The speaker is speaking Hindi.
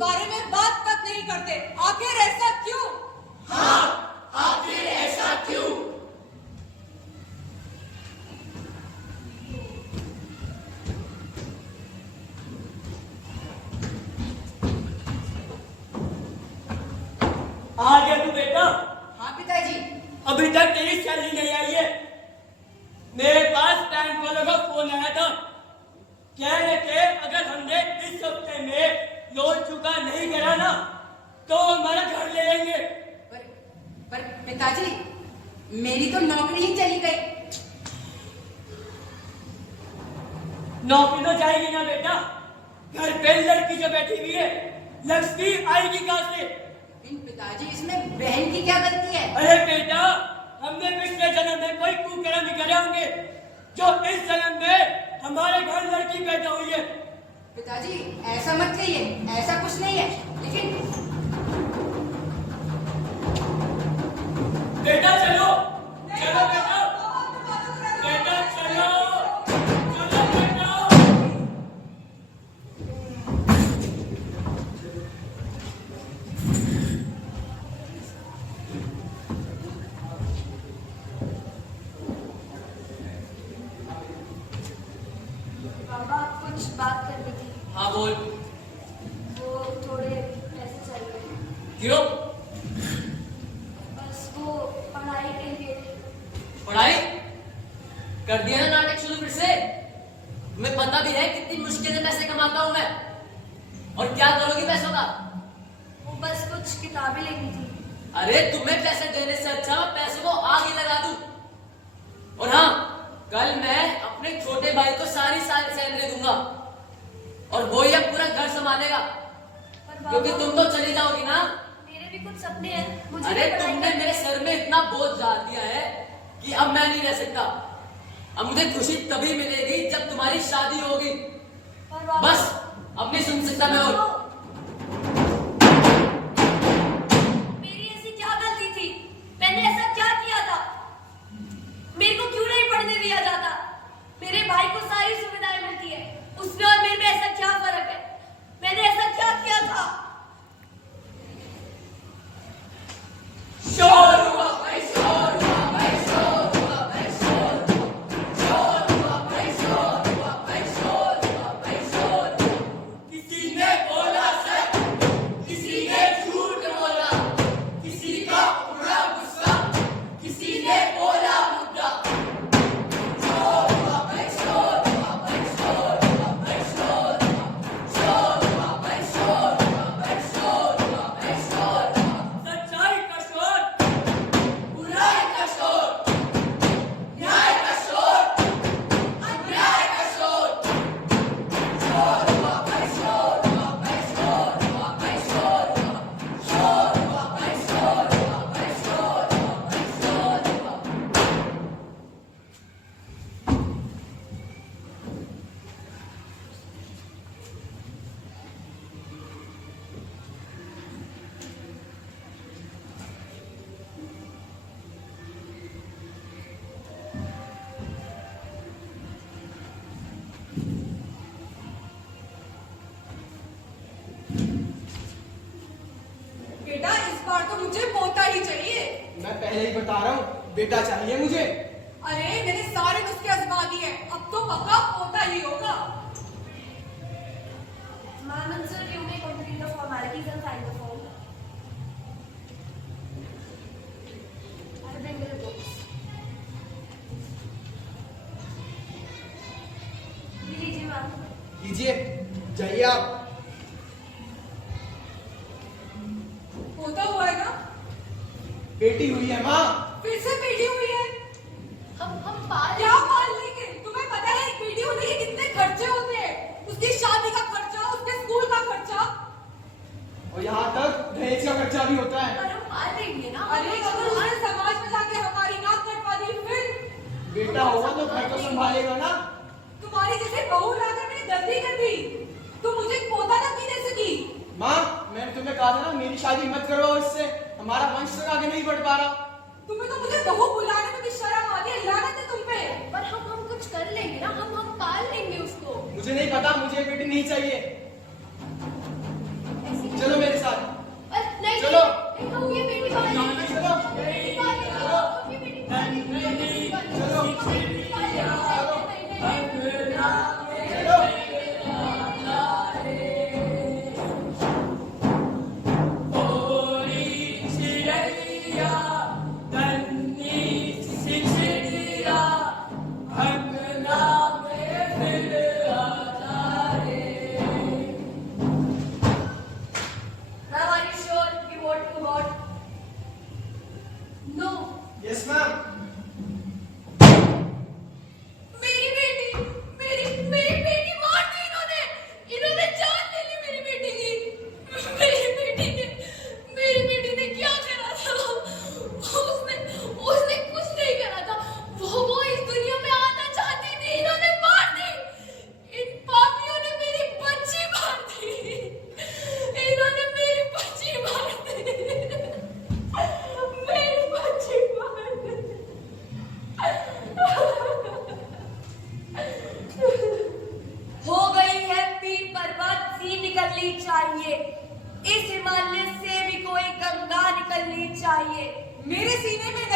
बारे में बात तक नहीं करते। आखिर ऐसा क्यों? हाँ, आखिर ऐसा क्यों? आ गया तू बेटा? हाँ पिताजी। अभी तक तेरी सैलरी नहीं आई है। मेरे पास बैंक वालों का फोन आया था, कह रहे थे अगर हमने इस हफ्ते में लोन चुका नहीं करा ना तो हमारा घर ले लेंगे। पर पिताजी, मेरी तो नौकरी ही चली गई। नौकरी तो जाएगी ना बेटा, घर पे लड़की जो बैठी हुई है लक्ष्मी आएगी कहां से? पिताजी, इसमें बहन की क्या गलती है? अरे बेटा, हमने पिछले जन्म में कोई कुकर्म नहीं करे होंगे जो इस जन्म में हमारे घर लड़की पैदा हुई है। पिताजी ऐसा मत कहिए, ऐसा कुछ नहीं है। लेकिन बेटा चलो, चलो बेटा, बेटा चलो, चलो बेटा। बाबा कुछ बात करनी थी। हाँ बोल। वो थोड़े पैसे चाहिए। क्यों? बस वो पढ़ाई के लिए। पढ़ाई कर दिया ना नाटक शुरू फिर से? तुम्हें पता भी है कितनी मुश्किल से पैसे कमाता हूं मैं, और क्या करोगी पैसों का? वो बस कुछ किताबें लेनी थी। अरे तुम्हें पैसे देने से अच्छा मैं पैसों को आग ही लगा दूं। और हाँ, कल मैं अपने छोटे भाई को सारी सैलरी दूंगा और वो ही अब पूरा घर संभालेगा। पर बाबा, क्योंकि तुम तो चली जाओगी ना। मेरे भी कुछ सपने हैं। मुझे अरे भी पढ़ाई तुमने करनी मेरे है। सर में इतना बोझ डाल दिया है कि अब मैं नहीं रह सकता। अब मुझे खुशी तभी मिलेगी जब तुम्हारी शादी होगी। पर बाबा, बस अब नहीं सुन सकता मैं और। मेरी ऐसी क्या गलती थी? मैंने ऐसा क्या किया था? मेरे को क्यों नहीं पढ़ने दिया जाता? मेरे भाई को सारी सुविधाएं मिलती है, उसमें और मेरे में ऐसा क्या फर्क है? मैंने ऐसा क्या किया था? शोर हुआ भाई, शोर हुआ भाई, शोर हुआ भाई, शोर हुआ भाई, शोर हुआ भाई, शोर हुआ भाई, शोर। किसी ने बोला सच, किसी ने झूठ बोला, किसी का उड़ा गुस्सा, किसी ने बोला मुद्दा। शोर हुआ भाई, शोर हुआ भाई, शोर हुआ भाई, शोर हुआ भाई, शोर हुआ भाई, शोर हुआ भाई, शोर। सच्चाई का शोर, बुराई का शोर, न्याय का शोर, अन्याय का शोर। शोर हुआ भाई, शोर हुआ भाई, शोर हुआ भाई, शोर हुआ, शोर हुआ भाई, शोर हुआ भाई, शोर हुआ भाई, शोर हुआ। बेटा, इस बार तो मुझे पोता ही चाहिए। मैं पहले ही बता रहा हूँ, बेटा चाहिए मुझे। अरे मैंने सारे नुस्खे आजमा दिए, अब तो पक्का पोता ही होगा। Ma'am and sir, you may complete the formalities and sign the form. I'll bring the books. ये लीजिए मैम। लीजिए, जाइए आप। पोता हुआ है ना? बेटी हुई है माँ। फिर से बेटी हुई है। हम पाल क्या पाल लेंगे? तुम्हें पता है एक बेटी होने के कितने खर्चे होते हैं? उसकी शादी का खर्चा, उसके स्कूल का खर्चा, और यहाँ तक दहेज का खर्चा भी होता है। पर हम पाल लेंगे ना। अरे अगर उसने समाज में जाके हमारी नाक कटवा दी फिर? बेटा होगा तो घर तो संभालेगा ना। तुम्हारी जैसे बहू लाकर मैंने गलती कर दी, तुम मुझे पोता तक नहीं दे सकी। माँ, मैंने तुम्हें कहा था ना मेरी शादी मत करो, इससे हमारा वंश तक आगे नहीं बढ़ पा रहा। तुम्हें तो मुझे बहू बुलाने में भी शर्म आती है। लानत है तुम पे। पर हम कुछ कर लेंगे ना। हम पाल लेंगे उसको। मुझे नहीं पता, मुझे बेटी नहीं चाहिए। ऐसी चाहिए। इस हिमालय से भी कोई गंगा निकलनी चाहिए। मेरे सीने में